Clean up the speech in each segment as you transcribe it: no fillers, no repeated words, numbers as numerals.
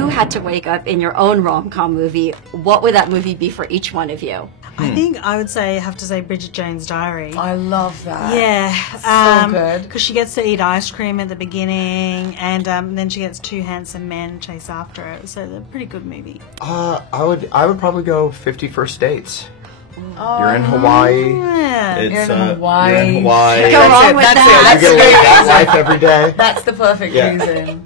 you had to wake up in your own rom-com movie, what would that movie be for each one of you? I think I would have to say Bridget Jones' Diary. I love that. Yeah. So good. Because she gets to eat ice cream at the beginning, and then she gets two handsome men chase after her. So it's a pretty good movie. I would probably go 50 First Dates. You're in Hawaii. Yeah. It's, You're in Hawaii. You're in Hawaii. Go wrong with That's that. it. You get to live that life every day. That's the perfect Yeah. reason.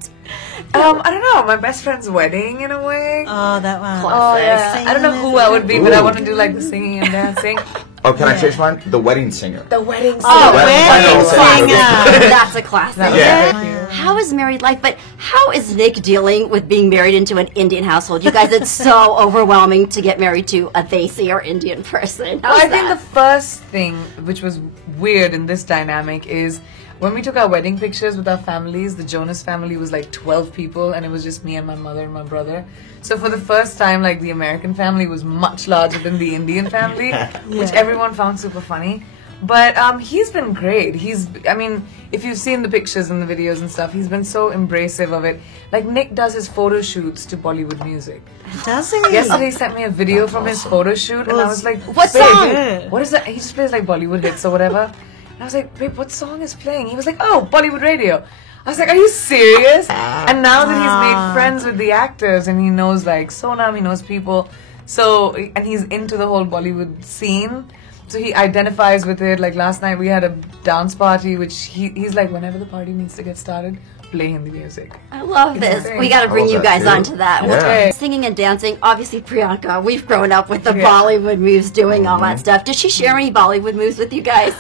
I don't know. My best friend's wedding, in a way. Oh, that one. Oh, yeah. Singing I don't know who I would be, but I want to do like the singing and dancing. Oh, can I change mine? The Wedding Singer. The wedding singer. Oh, Wedding Wedding Singer. Singer. That's a classic. Yeah. How is married life? But how is Nick dealing with being married into an Indian household? You guys, it's so overwhelming to get married to a Desi or Indian person. How's I think that? the first thing which was weird in this dynamic is when we took our wedding pictures with our families, the Jonas family was like 12 people, and it was just me and my mother and my brother. So for the first time, like, the American family was much larger than the Indian family, which everyone found super funny. But he's been great. If you've seen the pictures and the videos and stuff, he's been so embracive of it. Like, Nick does his photo shoots to Bollywood music. Does he? Yesterday he sent me a video from his photo shoot, and I was like, What "Babe, song?" what is that?" He just plays like Bollywood hits or whatever. And I was like, "Babe, what song is playing?" He was like, "Oh, Bollywood radio." I was like, "Are you serious?" And now that he's made friends with the actors and he knows like Sonam, he knows people, and he's into the whole Bollywood scene. So he identifies with it. Like last night we had a dance party, which he's like, whenever the party needs to get started, play Hindi music. I love this. insane. We got to bring I love you that guys too. onto that. Yeah. Singing and dancing, obviously Priyanka, we've grown up with the Yeah. Bollywood moves, doing all that stuff. Did she share any Bollywood moves with you guys?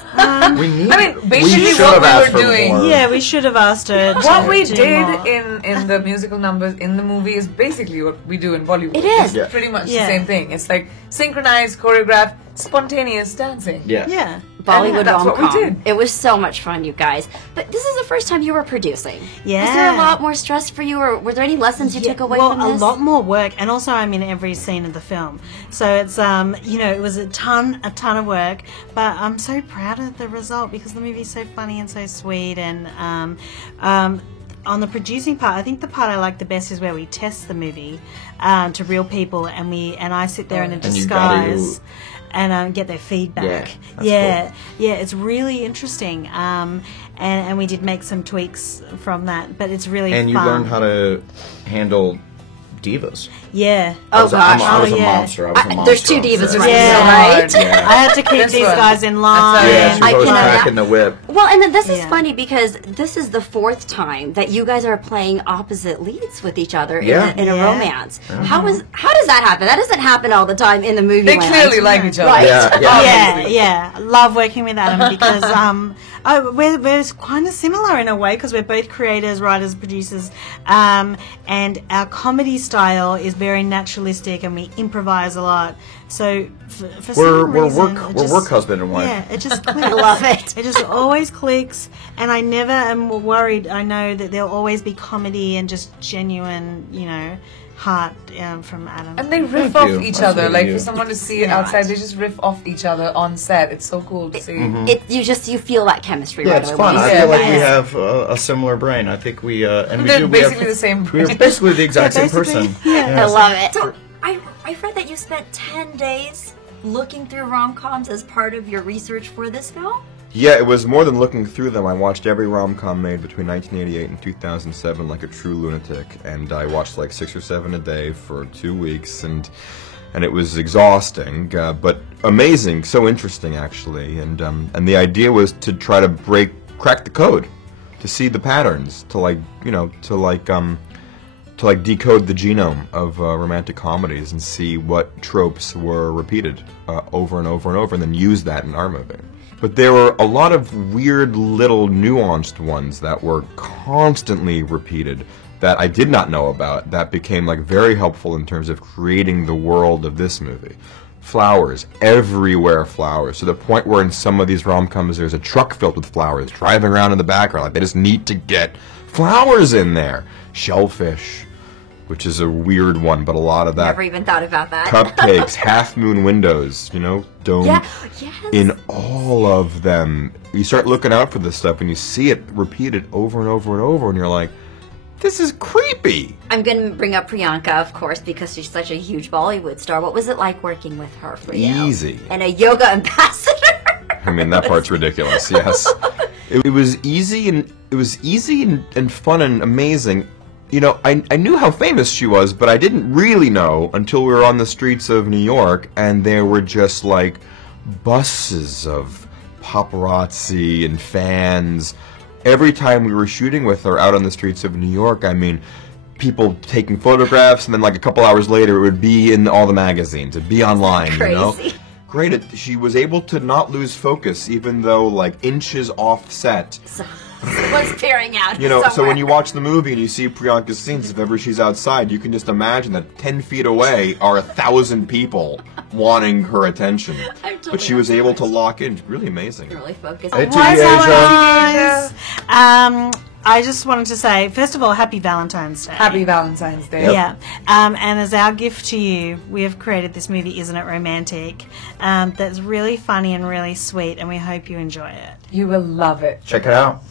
Basically should what have we asked were for doing. more. Yeah, we should have asked her. What we do did more. in the musical numbers in the movie is basically what we do in Bollywood. It is. It's Yeah. pretty much Yeah. the same thing. It's like synchronized, choreographed, spontaneous dancing. Yeah. Yeah. Bollywood that's what we rom-com. did. It was so much fun, you guys. But this is the first time you were producing. Yeah. Is there a lot more stress for you, or were there any lessons you took away from this? a lot more work, and also I'm in every scene of the film, so it's it was a ton of work, but I'm so proud of the result because the movie's so funny and so sweet, and on the producing part, I think the part I like the best is where we test the movie to real people, and I sit there in a And you gotta disguise and get their feedback. Yeah, that's Yeah, it's really interesting. And we did make some tweaks from that, but it's really And you fun. learned how to handle divas. Yeah. Oh, gosh. I was Oh, a yeah. monster. I was a monster. There's two on divas set. right Yeah. now, right? Yeah. I had to keep That's these right. guys in line. That's right. Yeah, she I was always can cracking the whip. Well, and then this is Yeah. funny because this is the fourth time that you guys are playing opposite leads with each other Yeah. in a Yeah. romance. How does that happen? That doesn't happen all the time in the movie. They land. clearly like each other. Right. Yeah, Yeah, yeah. Love working with Adam because we're kind of similar in a way because we're both creators, writers, producers, and our comedy style is very naturalistic and we improvise a lot. So for some We're reason, work husband and wife. Yeah, it just clicks. I love it. It just always clicks, and I never am worried. I know that there'll always be comedy and just genuine, heart from Adam. And they riff Thank off you. each That's other. really Like you. for someone to see it outside, they just riff off each other on set. It's so cool to see. You feel that chemistry. Yeah, right it's away fun. when you I see feel it. like we Yeah. have a similar brain. I think we and we They're do. We have- basically the same We're brain. basically the exact same basically, person. yeah. I love it. So I read that you spent 10 days looking through rom-coms as part of your research for this film. Yeah, it was more than looking through them. I watched every rom-com made between 1988 and 2007 like a true lunatic, and I watched like 6 or 7 a day for 2 weeks, and it was exhausting, but amazing, so interesting actually. And the idea was to try to crack the code, to see the patterns, to decode the genome of romantic comedies and see what tropes were repeated over and over and over, and then use that in our movie. But there were a lot of weird little nuanced ones that were constantly repeated that I did not know about that became like very helpful in terms of creating the world of this movie. Flowers, everywhere flowers, to the point where in some of these rom-coms there's a truck filled with flowers driving around in the background. Like they just need to get flowers in there. Shellfish, which is a weird one, but a lot of that. Never even thought about that. Cupcakes, half-moon windows, dome. Yeah. Yes. In all of them, you start looking out for this stuff and you see it repeated over and over and over, and you're like, this is creepy. I'm going to bring up Priyanka, of course, because she's such a huge Bollywood star. What was it like working with her for you? Easy. And a yoga ambassador. I mean, that part's ridiculous. Yes, it was easy and fun and amazing. You know, I knew how famous she was, but I didn't really know until we were on the streets of New York, and there were just like buses of paparazzi and fans. Every time we were shooting with her out on the streets of New York, I mean, people taking photographs, and then like a couple hours later, it would be in all the magazines. It'd be online, you know? Crazy. Great. She was able to not lose focus, even though like inches off set. Was peering out. You know, so somewhere. when you watch the movie and you see Priyanka's scenes, if ever she's outside, you can just imagine that 10 feet away are 1,000 people wanting her attention. I'm totally But she was able to impressed. lock in. Really amazing. Really focused. Hey, on to Hi, you, Asia. guys. I just wanted to say, first of all, happy Valentine's Day. Happy Valentine's Day. Yeah. And as our gift to you, we have created this movie, Isn't It Romantic? That's really funny and really sweet, and we hope you enjoy it. You will love it. Check it out.